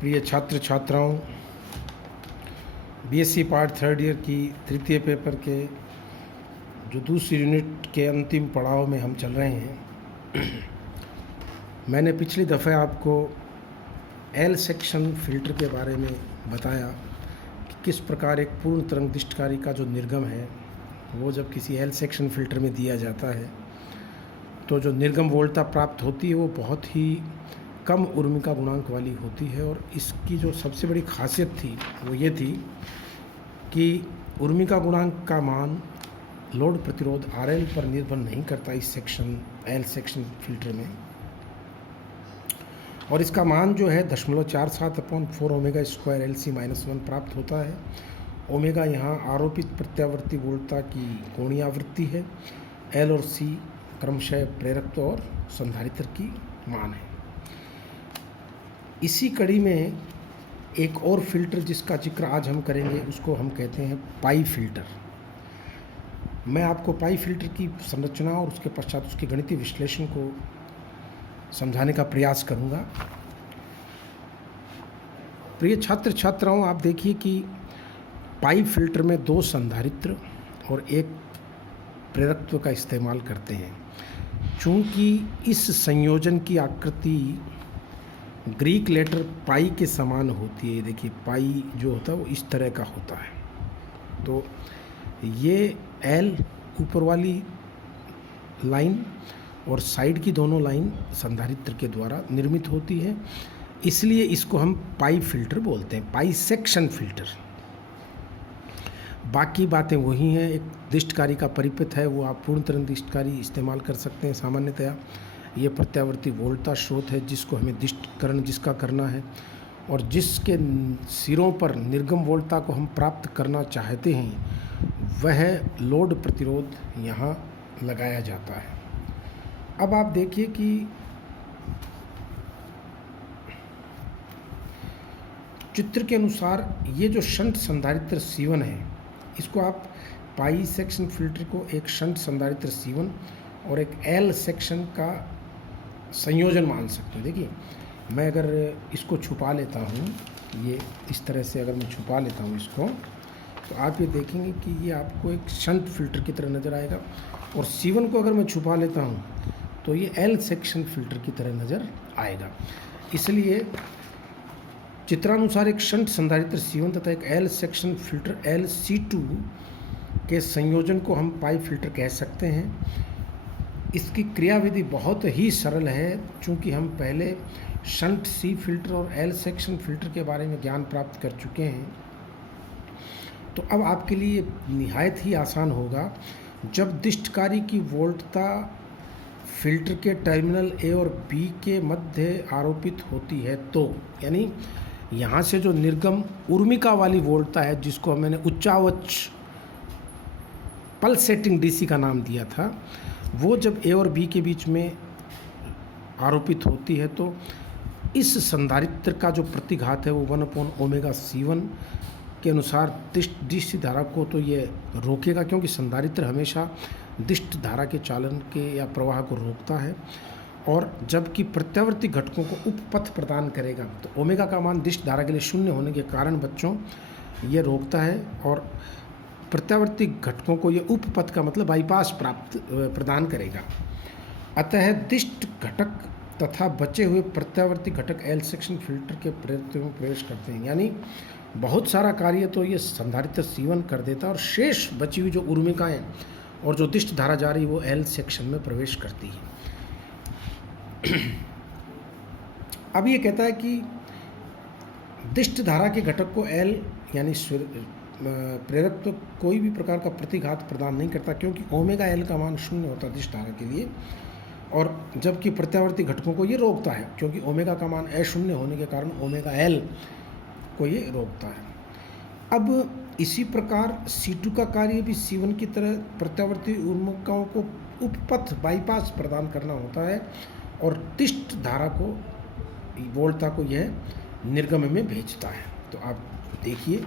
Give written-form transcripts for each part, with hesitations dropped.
प्रिय छात्र छात्राओं, बीएससी पार्ट थर्ड ईयर की तृतीय पेपर के जो दूसरी यूनिट के अंतिम पड़ाव में हम चल रहे हैं। मैंने पिछली दफ़े आपको एल सेक्शन फ़िल्टर के बारे में बताया कि किस प्रकार एक पूर्ण तरंग दिष्टकारी का जो निर्गम है वो जब किसी एल सेक्शन फ़िल्टर में दिया जाता है तो जो निर्गम वोल्टता प्राप्त होती है वो बहुत ही कम उर्मिका गुणांक वाली होती है। और इसकी जो सबसे बड़ी खासियत थी वो ये थी कि उर्मिका गुणांक का मान लोड प्रतिरोध RL पर निर्भर नहीं करता इस सेक्शन एल सेक्शन फ़िल्टर में, और इसका मान जो है 0.47/4 ओमेगा स्क्वायर LC-1 प्राप्त होता है। ओमेगा यहाँ आरोपित प्रत्यावर्ती वोल्टता की कोणीय आवृत्ति है। L और C क्रमशः प्रेरकत्व और संधारित्र की मान है। इसी कड़ी में एक और फिल्टर जिसका जिक्र आज हम करेंगे उसको हम कहते हैं पाई फिल्टर। मैं आपको पाई फिल्टर की संरचना और उसके पश्चात उसके गणितीय विश्लेषण को समझाने का प्रयास करूंगा। प्रिय छात्र छात्राओं, आप देखिए कि पाई फिल्टर में 2 संधारित्र और 1 प्रेरकत्व का इस्तेमाल करते हैं। चूँकि इस संयोजन की आकृति ग्रीक लेटर पाई के समान होती है, देखिए पाई जो होता है वो इस तरह का होता है, तो ये एल ऊपर वाली लाइन और साइड की दोनों लाइन संधारित्र के द्वारा निर्मित होती है, इसलिए इसको हम पाई फिल्टर बोलते हैं, पाई सेक्शन फिल्टर। बाकी बातें वही हैं। एक दिष्टकारी का परिपथ है, वो आप पूर्ण तरंग दिष्टकारी इस्तेमाल कर सकते हैं। सामान्यतया ये प्रत्यावर्ती वोल्टता स्रोत है जिसको हमें दिष्टकरण जिसका करना है, और जिसके सिरों पर निर्गम वोल्टता को हम प्राप्त करना चाहते हैं वह लोड प्रतिरोध यहाँ लगाया जाता है। अब आप देखिए कि चित्र के अनुसार ये जो शंट संधारित्र C1 है, इसको आप पाई सेक्शन फिल्टर को एक शंट संधारित्र C1 और एक एल सेक्शन का संयोजन मान सकते हो। देखिए मैं अगर इसको छुपा लेता हूँ, ये इस तरह से अगर मैं छुपा लेता हूँ इसको, तो आप ये देखेंगे कि ये आपको एक शंट फिल्टर की तरह नज़र आएगा, और C1 को अगर मैं छुपा लेता हूँ तो ये एल सेक्शन फिल्टर की तरह नज़र आएगा। इसलिए चित्रानुसार एक शंट संधारित्र C1 तथा एक एल सेक्शन फिल्टर LC2 के संयोजन को हम पाई फिल्टर कह सकते हैं। इसकी क्रियाविधि बहुत ही सरल है। चूँकि हम पहले शंट C फिल्टर और एल सेक्शन फिल्टर के बारे में ज्ञान प्राप्त कर चुके हैं, तो अब आपके लिए निहायत ही आसान होगा। जब दिष्टकारी की वोल्टता फिल्टर के टर्मिनल A और B के मध्य आरोपित होती है, तो यानी यहाँ से जो निर्गम उर्मिका वाली वोल्टता है जिसको मैंने उच्चावच पल्सेटिंग DC का नाम दिया था, वो जब A और B के बीच में आरोपित होती है तो इस संधारित्र का जो प्रतिघात है वो 1/ओमेगा C1 के अनुसार दिष्ट धारा को तो ये रोकेगा, क्योंकि संधारित्र हमेशा दिष्ट धारा के चालन के या प्रवाह को रोकता है, और जबकि प्रत्यावर्ती घटकों को उपपथ प्रदान करेगा। तो ओमेगा का मान दिष्ट धारा के लिए 0 होने के कारण बच्चों ये रोकता है, और प्रत्यावर्ती घटकों को ये उपपथ का मतलब बाईपास प्रदान करेगा। अतः दिष्ट घटक तथा बचे हुए प्रत्यावर्ती घटक एल सेक्शन फिल्टर के प्रेरकत्व में प्रवेश करते हैं। यानी बहुत सारा कार्य तो ये संधारित्र C1 कर देता है, और शेष बची हुई जो उर्मिकाएँ और जो दिष्ट धारा जा रही है वो एल सेक्शन में प्रवेश करती है। अब ये कहता है कि दिष्ट धारा के घटक को L यानी प्रेरकत्व कोई भी प्रकार का प्रतिघात प्रदान नहीं करता, क्योंकि ओमेगा L का मान 0 होता है दिष्ट धारा के लिए, और जबकि प्रत्यावर्ती घटकों को ये रोकता है, क्योंकि ओमेगा का मान अशून्य होने के कारण ओमेगा L को ये रोकता है। अब इसी प्रकार C2 का कार्य भी C1 की तरह प्रत्यावर्ती उर्मिकाओं को उपपथ बाईपास प्रदान करना होता है, और दिष्ट धारा को वोल्टता को यह निर्गम में भेजता है। तो आप देखिए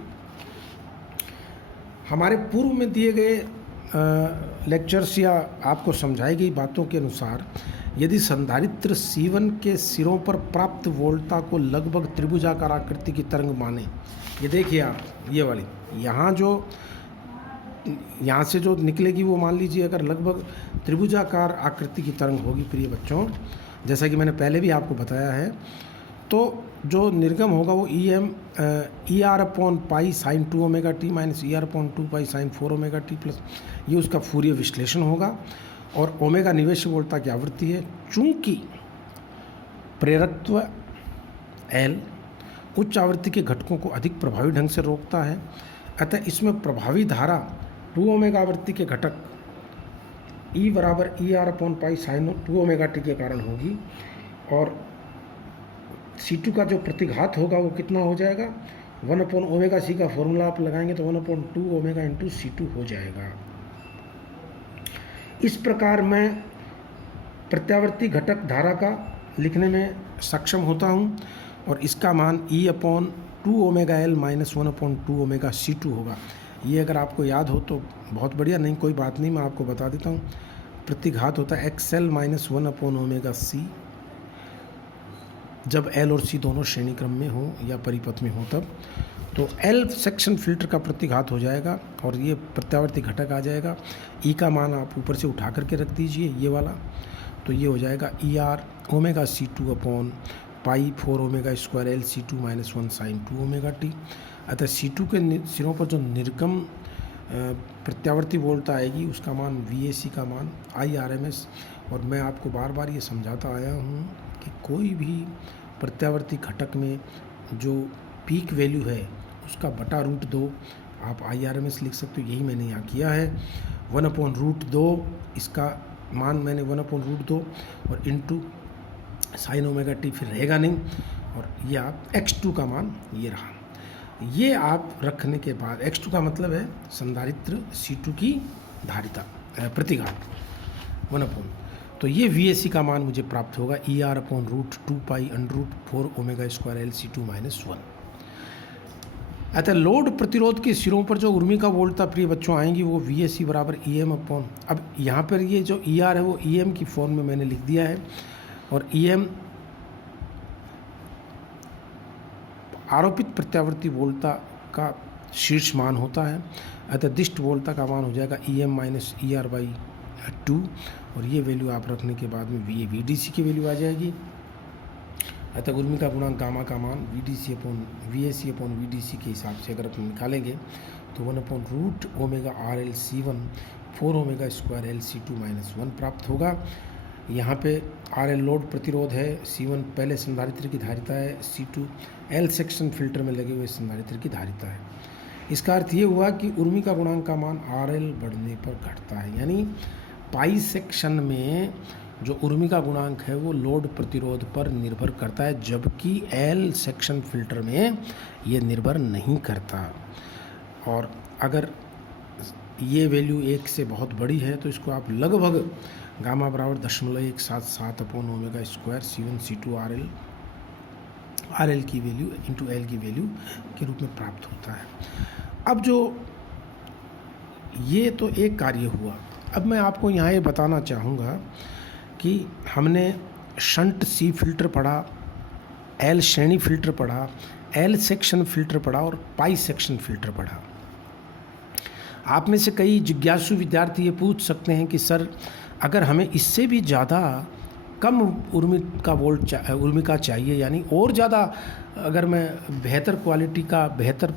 हमारे पूर्व में दिए गए लेक्चर्स या आपको समझाई गई बातों के अनुसार यदि संधारित्र C1 के सिरों पर प्राप्त वोल्टता को लगभग त्रिभुजाकार आकृति की तरंग माने, ये देखिए आप, ये वाली यहाँ से जो निकलेगी वो मान लीजिए अगर लगभग त्रिभुजाकार आकृति की तरंग होगी प्रिय बच्चों, जैसा कि मैंने पहले भी आपको बताया है, तो जो निर्गम होगा वो ER/π sin 2 omega T minus ER/2π sin 4 omega T plus ये उसका फूरियर विश्लेषण होगा। और ओमेगा निवेश वोल्टता की आवृत्ति है। चूंकि प्रेरकत्व L उच्च आवृत्ति के घटकों को अधिक प्रभावी ढंग से रोकता है, अतः इसमें प्रभावी धारा 2 ओमेगा आवृत्ति के घटक E बराबर ER/π sin 2 ओमेगा टी के कारण होगी। और C2 का जो प्रतिघात होगा वो कितना हो जाएगा, 1/ओमेगा C का फॉर्मूला आप लगाएंगे तो 1/2 ओमेगा इंटू C2 हो जाएगा। इस प्रकार मैं प्रत्यावर्ती घटक धारा का लिखने में सक्षम होता हूँ और इसका मान E/2 omega L minus 1/2 omega C2 होगा। ये अगर आपको याद हो तो बहुत बढ़िया, नहीं कोई बात नहीं, मैं आपको बता देता हूँ। प्रतिघात होता है XL माइनस 1/ओमेगा C जब L और C दोनों श्रेणी क्रम में हो या परिपथ में हो तब। तो L सेक्शन फिल्टर का प्रतिघात हो जाएगा और ये प्रत्यावर्ती घटक आ जाएगा। E का मान आप ऊपर से उठा करके रख दीजिए, ये वाला, तो ये हो जाएगा ER/π 4 omega square LC2 minus 1 sin 2 omega T. अतः C2 के सिरों पर जो निर्गम प्रत्यावर्ती वोल्टता आएगी उसका मान VAC का मान IRMS। और मैं आपको बार बार ये समझाता आया हूँ कि कोई भी प्रत्यावर्ती घटक में जो पीक वैल्यू है उसका बटा √2 आप IRMS लिख सकते हो, यही मैंने यहाँ किया है। 1/√2 इसका मान मैंने 1/√2 और इंटू साइन ओमेगा टी फिर रहेगा नहीं, और ये आप x2 का मान ये रहा। ये आप रखने के बाद x2 का मतलब है संधारित्र C2 की धारिता प्रतिघात 1/, तो ये VAC का मान मुझे प्राप्त होगा ER/√2π omega square LC2 minus 1। अतः लोड प्रतिरोध के सिरों पर जो उर्मी का वोल्टता प्रिय बच्चों आएंगी वो VAC बराबर EM अपॉन, अब यहाँ पर ये जो ER है वो EM की फॉर्म में मैंने लिख दिया है, और EM आरोपित प्रत्यावर्ती वोल्टता का शीर्ष मान होता है। अतः दिष्ट वोल्टता का मान हो जाएगा EM माइनस ER/2, और ये वैल्यू आप रखने के बाद में VDC की वैल्यू आ जाएगी। अतः उर्मी का गुणांक गामा का मान VAC/VDC के हिसाब से अगर अपन निकालेंगे तो 1/√ओमेगा RLC1 4 omega square LC2 minus 1 प्राप्त होगा। यहाँ पे RL लोड प्रतिरोध है, C1 पहले संधारित्र की धारिता है, C2 L सेक्शन फिल्टर में लगे हुए संधारित्र की धारिता है। इसका अर्थ ये हुआ कि उर्मी का गुणांक का मान RL बढ़ने पर घटता है, यानी पाई सेक्शन में जो उर्मी का गुणांक है वो लोड प्रतिरोध पर निर्भर करता है, जबकि L सेक्शन फिल्टर में ये निर्भर नहीं करता। और अगर ये वैल्यू 1 से बहुत बड़ी है तो इसको आप लगभग गामा बराबर 0.177/ओमेगा स्क्वायर C1 C2 RL की वैल्यू इंटू L की वैल्यू के रूप में प्राप्त होता है। अब जो ये तो एक कार्य हुआ, अब मैं आपको यहाँ ये बताना चाहूँगा कि हमने शंट C फिल्टर पढ़ा, L श्रेणी फिल्टर पढ़ा, L सेक्शन फिल्टर पढ़ा और पाई सेक्शन फिल्टर पढ़ा। आप में से कई जिज्ञासु विद्यार्थी ये पूछ सकते हैं कि सर अगर हमें इससे भी ज़्यादा कम उर्मी का चाहिए, यानी और ज़्यादा अगर मैं बेहतर क्वालिटी का, बेहतर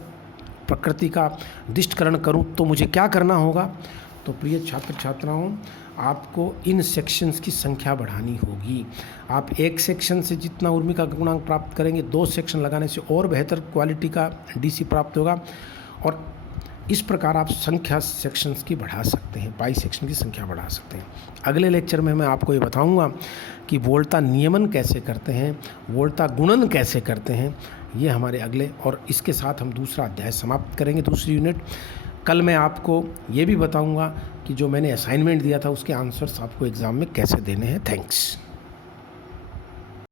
प्रकृति का दिष्टकरण करूं तो मुझे क्या करना होगा? तो प्रिय छात्र छात्राओं, आपको इन सेक्शंस की संख्या बढ़ानी होगी। आप एक सेक्शन से जितना उर्मी का गुणांक प्राप्त करेंगे, 2 सेक्शन लगाने से और बेहतर क्वालिटी का DC प्राप्त होगा, और इस प्रकार आप संख्या सेक्शंस की बढ़ा सकते हैं, पाई सेक्शन की संख्या बढ़ा सकते हैं। अगले लेक्चर में मैं आपको ये बताऊंगा कि वोल्टता नियमन कैसे करते हैं, वोल्टता गुणन कैसे करते हैं, ये हमारे अगले, और इसके साथ हम दूसरा अध्याय समाप्त करेंगे, दूसरी यूनिट। कल मैं आपको ये भी बताऊंगा कि जो मैंने असाइनमेंट दिया था उसके आंसर्स आपको एग्ज़ाम में कैसे देने हैं। थैंक्स।